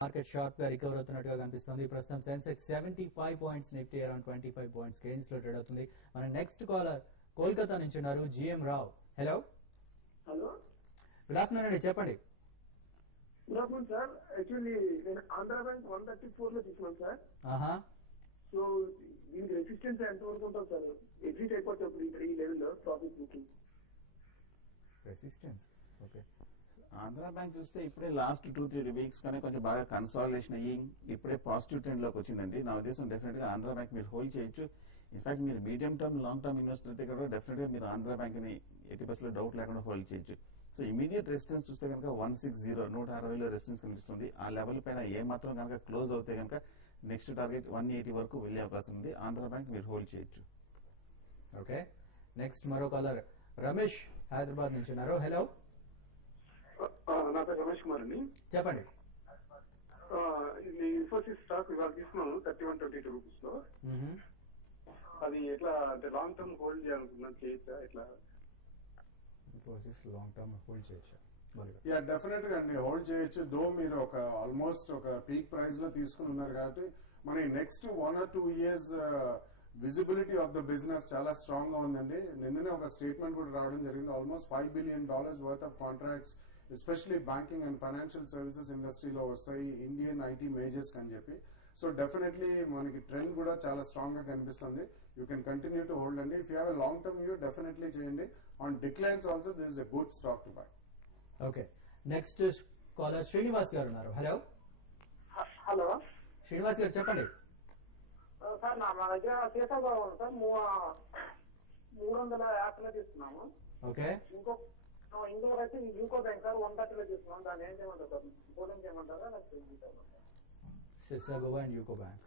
Market sharp గా recover అవుతున్నట్టుగా కనిపిస్తుంది. ప్రస్తుతం Sensex 75 points, Nifty around 25 points gains లో ట్రేడ్ అవుతుంది. మన నెక్స్ట్ కాలర్ కోల్కతా నుంచి ఉన్నారు జిఎం రావు. హలో హలో, గుడ్ ఆఫ్టర్నూన్ అండి, చెప్పండి. Good afternoon sir. యాక్చువల్లీ నేను ఆంధ్ర బ్యాంక్ 134 లో తీసుకున్నాను సార్. సో దీనికి రెసిస్టెన్స్ ఎంత వరకు ఉంటుంది సార్? ఎగ్జిట్ అయిపోతే ఇప్పుడు ఈ లెవెల్లో profit booking resistance. Okay, Andhra bank చూస్తే ఇప్పుడే లాస్ట్ 2-3 వీక్స్ కానీ కొంచెం బాగా కన్సాలిడేషన్ అయ్యి ఇప్పుడే పాజిటివ్ ట్రెండ్ లోకి వచ్చిందండి. నా ఉద్దేశం డెఫినెట్ గా ఆంధ్ర బ్యాంక్ మీరు హోల్డ్ చేయొచ్చు. ఇన్ఫాక్ట్ మీరు medium term, long term investor అయితే కూడా డెఫినెట్ గా మీరు ఆంధ్ర బ్యాంక్ ని 80% డౌట్ లేకుండా హోల్డ్ చేయొచ్చు. సో ఇమీడియట్ రెసిస్టెన్స్ చూస్తే కనుక 160, 160లో రెసిస్టెన్స్ కనిపిస్తుంది. ఆ లెవెల్ పైన ఏ మాత్రం కనుక క్లోజ్ అవుతే కనుక నెక్స్ట్ టార్గెట్ 180 వరకు వెళ్లే అవకాశం ఉంది. ఆంధ్ర బ్యాంక్ మీరు హోల్డ్ చేయొచ్చు. ఓకే, నెక్స్ట్ మరో కాలర్ రమేష్ హైదరాబాద్ నుంచి ఉన్నారు. హలో, నా పేరు రమేష్ కుమార్ అండి, చెప్పండి. ఇది ఇన్ఫోసిస్ స్టాక్ ఇవాళ తీసుకున్నాను 3122 రూపీస్ లో. అది ఎట్లా అంటే లాంగ్ టర్మ్ హోల్డ్ చేయాలనుకున్నాను, చేయొచ్చా ఎట్లా? ఇన్ఫోసిస్ లాంగ్ టర్మ్ హోల్డ్ చేయొచ్చా? యా, డెఫినెట్ గా అండి హోల్డ్ చేయొచ్చు. దో మీరు ఒక ఆల్మోస్ట్ ఒక పీక్ ప్రైస్ లో తీసుకుని ఉన్నారు కాబట్టి మన next 1 or 2 years visibility of the business చాలా స్ట్రాంగ్ గా ఉందండి. నిన్ననే ఒక స్టేట్మెంట్ కూడా రావడం జరిగింది. Almost $5 billion worth of contracts especially banking and financial services ఇండస్ట్రీలో వస్తాయి ఇండియన్ ఐటీ మేజర్స్ అని చెప్పి. సో డెఫినెట్లీ మనకి ట్రెండ్ కూడా చాలా స్ట్రాంగ్ గా కనిపిస్తుంది. You can continue to hold అండి. If you have a long term view definitely చేయండి. On declines also this is a good stock to buy. Okay, next caller Srinivas గారు ఉన్నారు. హలో హలో శ్రీనివాస్ గారు, చెప్పండి. సార్, మా దగ్గర సీతాఫలం ఉంది సార్, 350 తీసుకున్నాము. ఓకే, ఇందులో అయితే యూకో బ్యాంక్ సార్ 130 తీసుకున్నాం. దాన్ని ఏం చేయమంటారు సార్? బోలింగ్ చేయమంటారా? సిసాగోవా అండ్ యూకో బ్యాంక్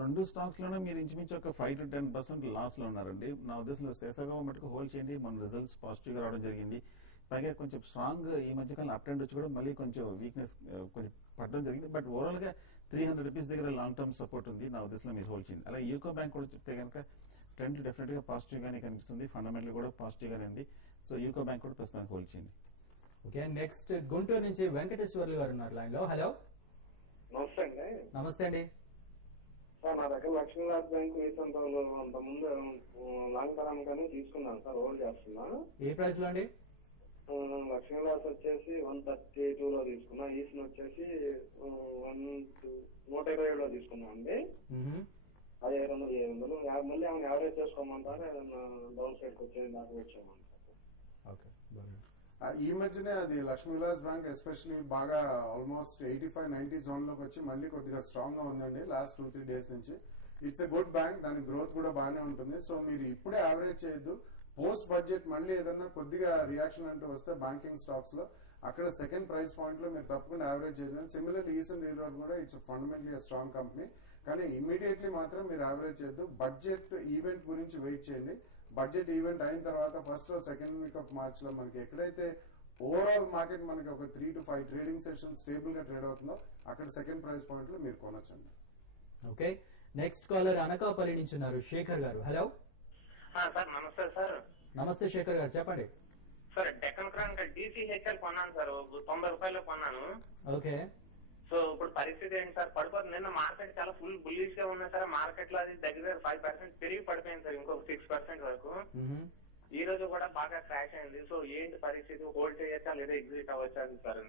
రెండు స్టాక్స్ లోనే మీరు ఇంచుమించు ఒక 5 to 10% లాస్ లో ఉన్నారండి. నా ఉద్దేశంలో శేషాగో మటుకు హోల్డ్ చేయండి. మన రిజల్ట్స్ పాజిటివ్ గా రావడం జరిగింది. పైగా కొంచెం స్ట్రాంగ్ ఈ మధ్యకాలం అప్ ట్రెండ్ వచ్చి కూడా మళ్ళీ కొంచెం వీక్నెస్ కొంచెం పడడం జరిగింది. బట్ ఓవరాల్ గా 300 రూపీస్ దగ్గర లాంగ్ టర్మ్ సపోర్ట్ ఉంది. నా ఉద్దేశంలో మీరు హోల్డ్ చేయండి. అలాగే యూకో బ్యాంక్ కూడా చెప్తే కనుక ట్రెండ్ డెఫినెట్ గా పాజిటివ్ గానే కనిపిస్తుంది. ఫండమెంటల్ కూడా పాజిటివ్ గానే ఉంది. సో యూకో బ్యాంక్ కూడా ప్రస్తుతానికి హోల్డ్ చేయండి. ఓకే, నెక్స్ట్ గుంటూరు నుంచి వెంకటేశ్వర్లు గారు ఉన్నారు లైన్ లో. హలో, నమస్తే అండి. నమస్తే అండి. సార్, నా దగ్గర లక్ష్మీనాథ్ బ్యాంక్ వేసంతంలో అంత ముందు లాంగ్ టర్మ్ గానే తీసుకున్నాను సార్, హోల్డ్ చేస్తున్నాను. ఏ ప్రైస్ లో అండి? లక్ష్మీనాథ్ వచ్చేసి 132 లో తీసుకున్నా. ఈసన్ వచ్చేసి 127లో తీసుకున్నా అండి. 500 మళ్ళీ ఏమైనా యావరేజ్ చేసుకోమంటారా? ఏదన్నా డౌన్ సైడ్ కి వచ్చేది దాకా వచ్చామంటారు. ఓకే, ఈ మధ్యనే అది లక్ష్మీ విలాస్ బ్యాంక్ ఎస్పెషలీ బాగా ఆల్మోస్ట్ 85-90 జోన్ లోకి వచ్చి మళ్ళీ కొద్దిగా స్ట్రాంగ్ గా ఉందండి లాస్ట్ 2-3 డేస్ నుంచి. ఇట్స్ ఎ గుడ్ బ్యాంక్, దాని గ్రోత్ కూడా బాగానే ఉంటుంది. సో మీరు ఇప్పుడే యావరేజ్ చేయొద్దు. పోస్ట్ బడ్జెట్ మళ్ళీ ఏదన్నా కొద్దిగా రియాక్షన్ అంటూ వస్తే బ్యాంకింగ్ స్టాక్స్ లో అక్కడ సెకండ్ ప్రైస్ పాయింట్ లో మీరు తప్పకుండా యావరేజ్ చేయండి. సిమిలర్లీ ఈసన్ రీలోడ్ కూడా ఇట్స్ ఫండమెంటలీ స్ట్రాంగ్ కంపెనీ, కానీ ఇమీడియట్లీ మాత్రం మీరు యావరేజ్ చేయొద్దు. బడ్జెట్ ఈవెంట్ గురించి వెయిట్ చేయండి. బడ్జెట్ ఈవెంట్ అయిన తర్వాత first second week off March లో మనకి ఎక్కడైతే ఓవరాల్ మార్కెట్ మనకి ఒక 3 to 5 ట్రేడింగ్ సెషన్ స్టేబుల్ గా ట్రేడ్ అవుతుందో అక్కడ సెకండ్ ప్రైస్ పాయింట్ లో మీరు కొనొచ్చండి. ఓకే, నెక్స్ట్ కాలర్ అనకాపల్లి నుంచి ఉన్నారు శేఖర్ గారు. హలో సార్, నమస్తే సార్. నమస్తే శేఖర్ గారు, చెప్పండి. సార్, డెక్కన్ క్రానికల్ DCHL కొన్నాను సార్, 90 రూపాయలు కొన్నాను. ఓకే, సో ఇప్పుడు పరిస్థితి ఏంటి సార్? పడిపోతుంది. నిన్న మార్కెట్ చాలా ఫుల్ బుల్లిష్ గా ఉన్నాయి సార్. మార్కెట్ లో అది దగ్గర 5% పెరిగి పడిపోయింది సార్, ఇంకొక 6% వరకు. ఈ రోజు కూడా బాగా క్రాష్ అయింది. సో ఏంటి పరిస్థితి? హోల్డ్ చేయొచ్చా లేదా ఎగ్జిట్ అవ్వచ్చా sir?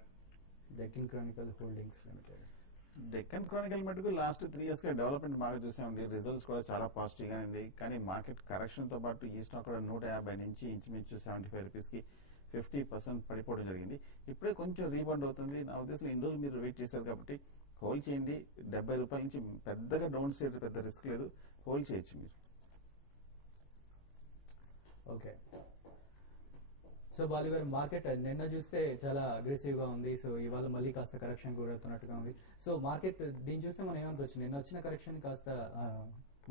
Deccan Chronicle Holdings Limited. Deccan Chronicle మటుకు లాస్ట్ 3 years గా డెవలప్మెంట్ బాగా చూసామండి. రిజల్ట్స్ కూడా చాలా పాజిటివ్ గా ఉంది. కానీ మార్కెట్ కరెక్షన్ తో పాటు ఈ స్టాక్ కూడా 150 నుంచి ఇంచుమించు 75 రూపీస్ కి 50% పడిపోవడం జరిగింది. ఇప్పుడే కొంచెం రీబౌండ్ అవుతుంది. నా ఉద్దేశంలో ఇన్ని రోజులు మీరు వెయిట్ చేశారు కాబట్టి హోల్డ్ చేయండి. 70 రూపాయల నుంచి పెద్దగా డౌన్ సైడ్ పెద్ద రిస్క్ లేదు, హోల్డ్ చేయొచ్చు మీరు. ఓకే, సో బాలు గారు, మార్కెట్ నిన్న చూస్తే చాలా అగ్రెసివ్ గా ఉంది. సో ఇవాళ మళ్ళీ కాస్త కరెక్షన్ గురవుతున్నట్టుగా ఉంది. సో మార్కెట్ దీన్ని చూస్తే మనం ఏమనుకోవచ్చు? నిన్న వచ్చిన కరెక్షన్ కాస్త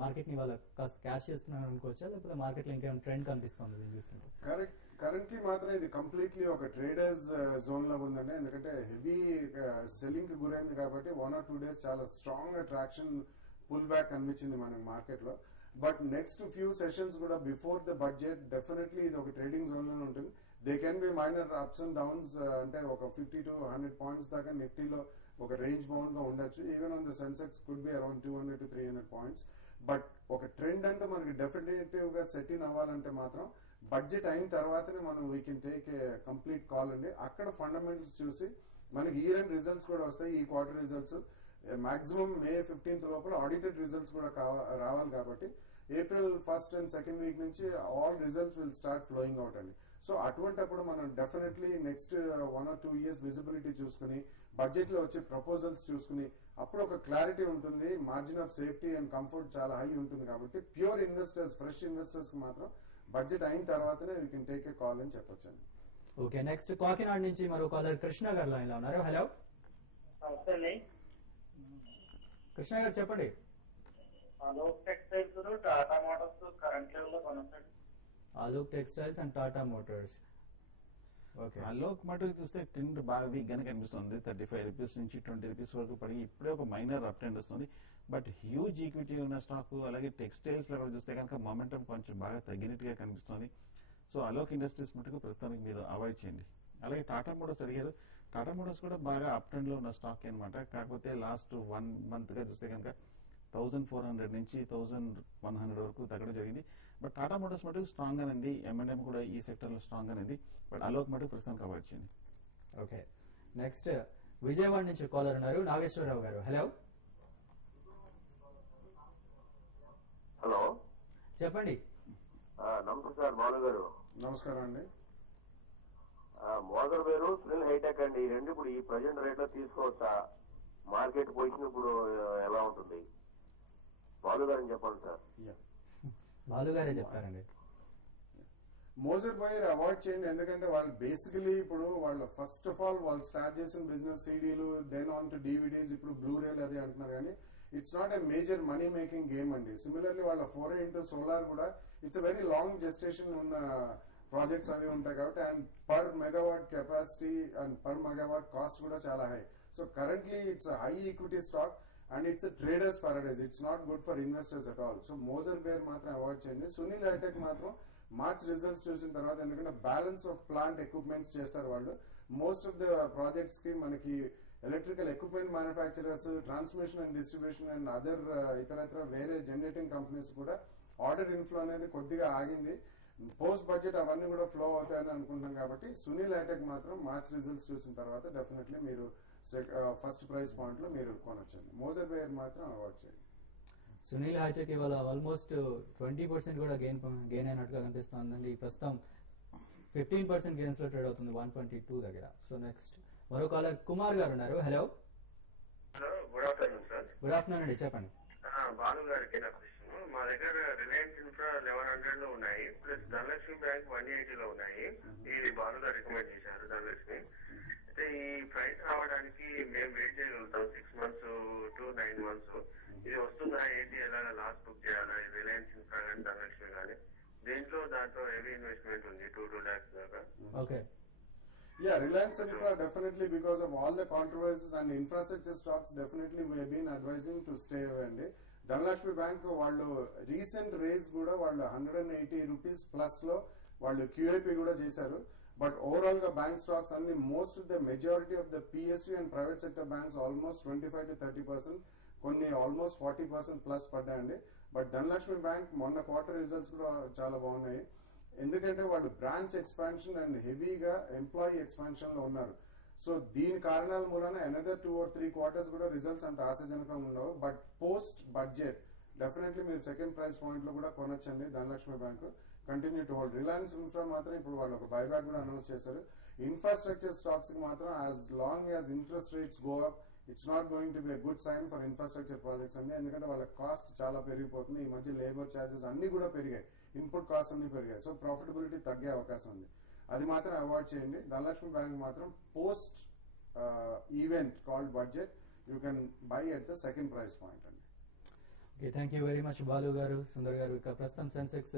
మార్కెట్ ని వాళ్ళ కాస్త క్యాష్ చేస్తున్నారు అనుకోవచ్చా, లేకపోతే మార్కెట్ లో ఇంకేమైనా ట్రెండ్ కనిపిస్తుంది దీన్ని చూస్తుంటే? కరెంట్లీ మాత్రం ఇది కంప్లీట్లీ ఒక ట్రేడర్స్ జోన్ లో ఉందండి. ఎందుకంటే హెవీ సెల్లింగ్ కి గురైంది కాబట్టి 1 or 2 days చాలా స్ట్రాంగ్ అట్రాక్షన్ పుల్ బ్యాక్ కనిపించింది మనకి మార్కెట్ లో. బట్ నెక్స్ట్ ఫ్యూ సెషన్స్ కూడా బిఫోర్ ద బడ్జెట్ డెఫినెట్లీ ఇది ఒక ట్రేడింగ్ జోన్ లోనే ఉంటుంది. They can be minor ups and downs, అంటే ఒక 50 to 100 పాయింట్స్ దాకా నిఫ్టీలో ఒక రేంజ్ బౌండ్ గా ఉండొచ్చు. Even on the Sensex could be around 200 to 300 points. But ఒక ట్రెండ్ అంటే మనకి డెఫినెటివ్ గా సెట్ ఇన్ అవ్వాలంటే మాత్రం బడ్జెట్ అయిన తర్వాతనే మనం we can take a complete call అండి. అక్కడ ఫండమెంటల్స్ చూసి మనకి ఇయర్ ఎండ్ రిజల్ట్స్ కూడా వస్తాయి. ఈ quarter results maximum May 15th లోపల ఆడిటెడ్ రిజల్ట్స్ కూడా రావాలి కాబట్టి April 1st and 2nd week నుంచి all results will start flowing out అండి. సో అటువంటప్పుడు మనం definitely next 1 or 2 years visibility చూసుకుని బడ్జెట్ లో వచ్చే ప్రపోజల్స్ చూసుకుని అప్పుడు ఒక క్లారిటీ ఉంటుంది. Margin of safety and comfort చాలా హై ఉంటుంది కాబట్టి ప్యూర్ ఇన్వెస్టర్స్, ఫ్రెష్ ఇన్వెస్టర్స్ కి మాత్రం బడ్జెట్ అయిన తర్వాతనే we can take a call అని చెప్పొచ్చండి. ఓకే, నెక్స్ట్ కాకినాడ నుంచి మరో కాలర్ కృష్ణ గారు లైన్ లో ఉన్నారు. హలో కృష్ణ గారు చెప్పండి. Alok textiles Tata Motors current level లో కొనసాగుతుంది. Alok textiles and Tata Motors. Okay, Alok మటుకు చూస్తే ట్రెండ్ బాగా వీక్ గానే కనిపిస్తుంది. 35 రూపీస్ నుంచి 20 రూపీస్ వరకు పడి ఇప్పుడే ఒక మైనర్ అప్ ట్రెండ్ వస్తుంది. బట్ హ్యూజ్ ఈక్విటీ ఉన్న స్టాక్, అలాగే టెక్స్టైల్స్ లో కూడా చూస్తే కనుక మొమెంటం కొంచెం బాగా తగ్గినట్టుగా కనిపిస్తుంది. సో అలోక్ ఇండస్ట్రీస్ మటుకు ప్రస్తుతానికి మీరు అవాయిడ్ చేయండి. అలాగే టాటా మోటార్స్ అడిగారు. టాటా మోటార్స్ కూడా బాగా అప్ ట్రెండ్ లో ఉన్న స్టాక్ అనమాట. కాకపోతే లాస్ట్ 1 month గా చూస్తే కనుక 1400 నుంచి 1100 వరకు తగ్గడం జరిగింది. బట్ టాటా మోటార్స్ మటుకు స్ట్రాంగ్ గా ఉంది. M&M కూడా ఈ సెక్టర్ లో స్ట్రాంగ్ గా ఉంది. బట్ అలోక్ మటుకు ప్రస్తుతానికి అవాయిడ్ చేయండి. ఓకే, నెక్స్ట్ విజయవాడ నుంచి కాలర్ ఉన్నారు నాగేశ్వరరావు గారు. హలో హలో చెప్పండి. నమస్తే సార్, బాలు గారు. నమస్కారం అండి. మోదర్ వేరు, సునీల్ హైటెక్ అండి. ఈ రెండు ఇప్పుడు ఈ ప్రజెంట్ రేట్ లో తీసుకోవచ్చా? మార్కెట్ పొజిషన్ ఇప్పుడు ఎలా ఉంటుంది? బాలు గారు చెప్పండి సార్. బాలు గారే చెప్తారండి. మోజర్ బయర్ అవాయిడ్ చేయండి. ఎందుకంటే వాళ్ళు బేసికలీ ఇప్పుడు వాళ్ళు ఫస్ట్ ఆఫ్ ఆల్ వాళ్ళు స్టార్ట్ చేసిన బిజినెస్ సీడీలు, దెన్ ఆన్ టు డివిడీస్, ఇప్పుడు బ్లూరేలు అది అంటున్నారు. కానీ it's not a major money making game అండి. సిమిలర్లీ వాళ్ళ 4A into సోలార్ కూడా ఇట్స్ వెరీ లాంగ్ జెస్టేషన్ ఉన్న ప్రాజెక్ట్స్ అవి ఉంటాయి కాబట్టి, and per megawatt capacity and per megawatt cost కూడా చాలా high. So currently it's high equity stock and it's traders paradise. It's not good for investors at all. So Moser Baer మాత్రం avoid చేయండి. సునీల్ హైటెక్ మాత్రం March results చూసిన తర్వాత, ఎందుకంటే బ్యాలెన్స్ ఆఫ్ ప్లాంట్ ఎక్విప్మెంట్స్ చేస్తారు వాళ్ళు. మోస్ట్ ఆఫ్ ద ప్రాజెక్ట్స్ కి మనకి electrical equipment manufacturers, transmission and distribution and other ఇతరత్ర వేరే జనరేటింగ్ కంపెనీస్ కూడా ఆర్డర్ ఇన్ఫ్లో అనేది కొద్దిగా ఆగింది. పోస్ట్ బడ్జెట్ అవన్నీ కూడా ఫ్లో అవుతాయని అనుకుంటాం కాబట్టి సునీల్ హైటెక్ మాత్రం మార్చ్ రిజల్ట్స్ చూసిన తర్వాత డెఫినెట్లీ మీరు ఫస్ట్ ప్రైస్ పాయింట్ లో మీరు కొనొచ్చండి. మోజర్ బేర్ మాత్రం అవాయిడ్ చేయండి. సునీల్ హైటెక్ ఇవాళ ఆల్మోస్ట్ 20% కూడా గెయిన్ అయినట్టుగా కనిపిస్తుందండి. ప్రస్తుతం 15% గెయిన్స్ లో ట్రేడ్ అవుతుంది 122 దగ్గర. సో నెక్స్ట్ మరో కాలర్ కుమార్ గారు ఉన్నారు. Hello hello, good afternoon sir. Good afternoon అండి, చెప్పండి. బాలు గారికి నా క్వశ్చన్. మా దగ్గర రిలయన్స్ ఇన్ఫ్రా 1100 లో ఉన్నాయి, ప్లస్ ధనలక్ష్మి బ్యాంక్ 180 లో ఉన్నాయి. ఇది బాలు గారు రికమెండ్ చేశారు ధనలక్ష్మి. అయితే ఈ ప్రైస్ రావడానికి మేము వెయిట్ చేయగలుగుతాం 6 months to 9 months. ఇది వస్తుందా ఏంటి, ఎలాగా లాస్ట్ బుక్ చేయాలా? రిలయన్స్ ఇన్ఫ్రా కానీ ధనలక్ష్మి కానీ దాంట్లో హెవీ ఇన్వెస్ట్మెంట్ ఉంది 2 lakhs దాకా. Okay, Yeah, Reliance Infra definitely, because of all the controversies and infrastructure stocks, definitely we have been advising to stay away అండి. ధనలక్ష్మి బ్యాంక్ వాళ్ళు రీసెంట్ రేస్ కూడా వాళ్ళు 180 రూపీస్ ప్లస్ లో వాళ్ళు QIP కూడా చేశారు. బట్ ఓవరాల్ గా బ్యాంక్ స్టాక్స్ అన్ని most of the majority of the PSU and private sector banks almost 25 to 30%, కొన్ని ఆల్మోస్ట్ 40% ప్లస్ పడ్డాయండి. బట్ ధనలక్ష్మి బ్యాంక్ మొన్న క్వార్టర్ రిజల్ట్స్ కూడా చాలా బాగున్నాయి. ఎందుకంటే వాళ్ళు బ్రాంచ్ ఎక్స్పాన్షన్ అండ్ హెవీగా ఎంప్లాయీ ఎక్స్పాన్షన్ లో ఉన్నారు. సో దీని కారణాల మూలన అనదర్ 2 or 3 quarters కూడా రిజల్ట్స్ అంత ఆశాజనకంగా ఉండవు. బట్ పోస్ట్ బడ్జెట్ డెఫినెట్లీ మీరు సెకండ్ ప్రైస్ పాయింట్ లో కూడా కొనొచ్చండి Dhanalakshmi bank. Continue to hold. Reliance Infra మాత్రం ఇప్పుడు వాళ్ళు ఒక బైబ్యాక్ కూడా అనౌన్స్ చేశారు. ఇన్ఫ్రాస్ట్రక్చర్ స్టాక్స్ కి మాత్రం as long as interest rates go up, it's not going to be a good sign for infrastructure projects అండి. ఎందుకంటే వాళ్ళ కాస్ట్ చాలా పెరిగిపోతుంది. ఈ మధ్య లేబర్ ఛార్జెస్ అన్ని కూడా పెరిగాయి, ఇన్పుట్ కాస్ట్ అన్ని పెరిగాయి. సో ప్రాఫిటబిలిటీ తగ్గే అవకాశం ఉంది. అది మాత్రం అవాయిడ్ చేయండి. ధనలక్ష్మి బ్యాంక్ మాత్రం post event called budget you can buy at the second price point అండి. Okay, thank you very much Balu గారు, సుందర్ గారు. ఇక ప్రస్తుతం Sensex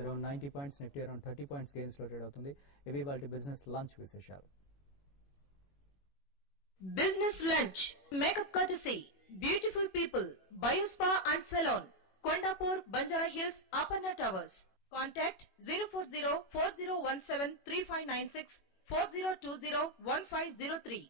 around 90 points, Nifty around 30 points gains లో ట్రేడ్ అవుతుంది. ఇవి వాటి బిజినెస్ లంచ్ విశేషాలు. Business lunch. Makeup courtesy. Beautiful people. Bio Spa and Salon. Kondapur, Banjara Hills, Aparna Towers. Contact 040-4017-3596, 4020-1503.